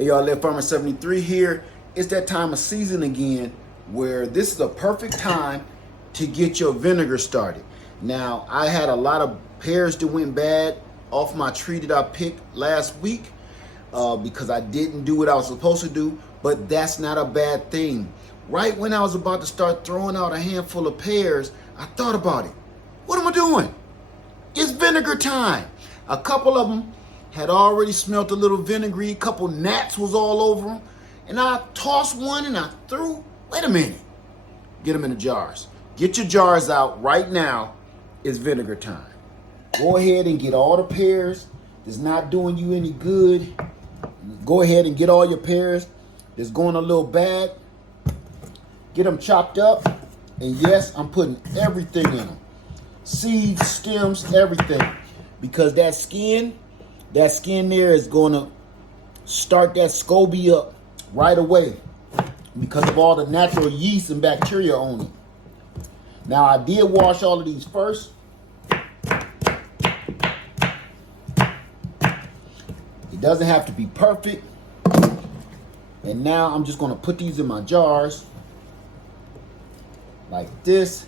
Hey y'all, Live Farmer 73 here. It's that time of season again where this is a perfect time to get your vinegar started. Now, I had a lot of pears that went bad off my tree that I picked last week because I didn't do what I was supposed to do, but that's not a bad thing. Right when I was about to start throwing out a handful of pears, I thought about it. What am I doing? It's vinegar time. A couple of them had already smelt a little vinegary, a couple gnats was all over them, and I tossed one and I threw, wait a minute, get them in the jars. Get your jars out right now. It's vinegar time. Go ahead and get all the pears that's not doing you any good. Go ahead and get all your pears that's going a little bad. Get them chopped up, and yes, I'm putting everything in them. Seeds, stems, everything, because that skin there is going to start that SCOBY up right away because of all the natural yeast and bacteria on it. Now, I did wash all of these first. It doesn't have to be perfect. And now I'm just going to put these in my jars like this.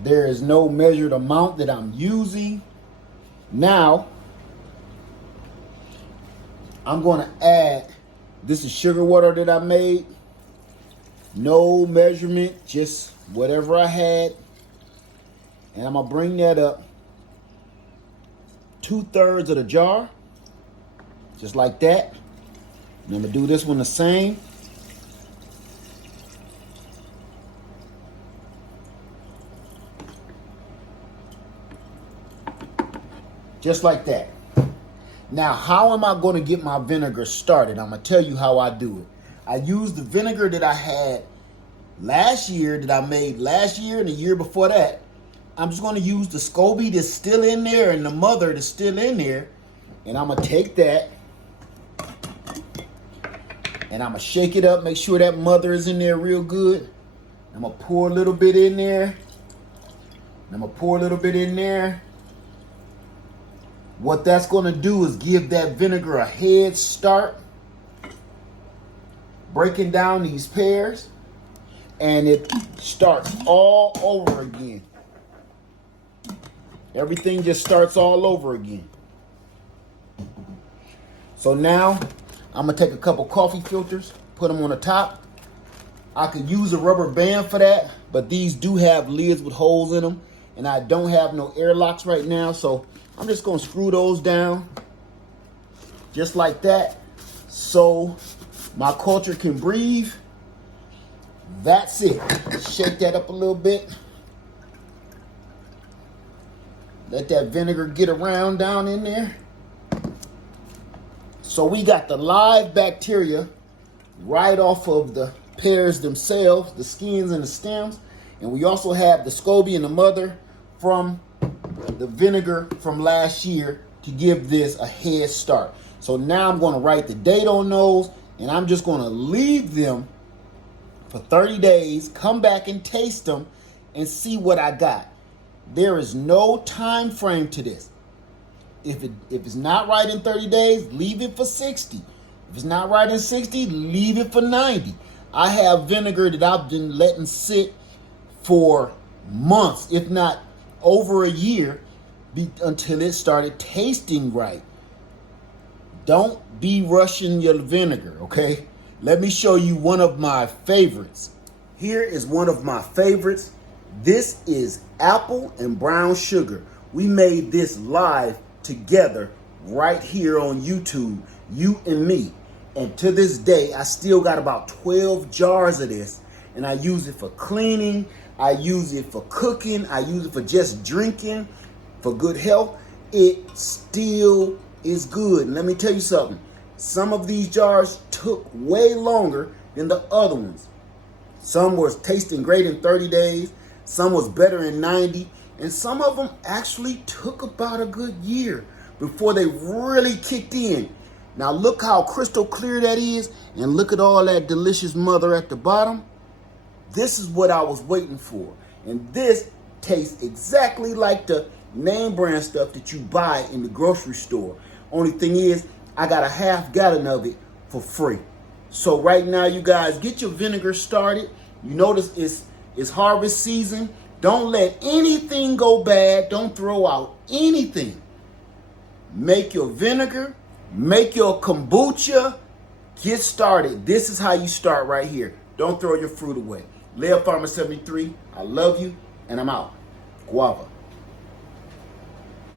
There is no measured amount that I'm using. Now, I'm going to add, this is sugar water that I made. No measurement, just whatever I had. And I'm going to bring that up 2/3 of the jar, just like that. And I'm going to do this one the same. Just like that. Now, how am I going to get my vinegar started? I'm going to tell you how I do it. I use the vinegar that I had last year, that I made last year and the year before that. I'm just going to use the SCOBY that's still in there and the mother that's still in there. And I'm going to take that and I'm going to shake it up, make sure that mother is in there real good. I'm going to pour a little bit in there. And I'm going to pour a little bit in there. What that's going to do is give that vinegar a head start, breaking down these pears, and it starts all over again. Everything just starts all over again. So now I'm going to take a couple coffee filters, put them on the top. I could use a rubber band for that, but these do have lids with holes in them, and I don't have no air locks right now, so I'm just going to screw those down just like that so my culture can breathe. That's it. Shake that up a little bit. Let that vinegar get around down in there. So we got the live bacteria right off of the pears themselves, the skins and the stems. And we also have the SCOBY and the mother from the vinegar from last year to give this a head start. So now I'm going to write the date on those, and I'm just going to leave them for 30 days, come back and taste them and see what I got. There is no time frame to this. If it's not right in 30 days, leave it for 60. If it's not right in 60, leave it for 90. I have vinegar that I've been letting sit for months, if not over a year, until it started tasting right. Don't be rushing your vinegar, okay? Let me show you one of my favorites. Here is one of my favorites. This is apple and brown sugar. We made this live together right here on YouTube, you and me. And to this day, I still got about 12 jars of this, and I use it for cleaning. I use it for cooking. I use it for just drinking, for good health. It still is good. And let me tell you something. Some of these jars took way longer than the other ones. Some was tasting great in 30 days. Some was better in 90. And some of them actually took about a good year before they really kicked in. Now look how crystal clear that is. And look at all that delicious mother at the bottom. This is what I was waiting for. And this tastes exactly like the name brand stuff that you buy in the grocery store. Only thing is, I got a half gallon of it for free. So right now, you guys, get your vinegar started. You notice it's harvest season. Don't let anything go bad. Don't throw out anything. Make your vinegar. Make your kombucha. Get started. This is how you start right here. Don't throw your fruit away. Leo Farmer 73, I love you, and I'm out. Guava.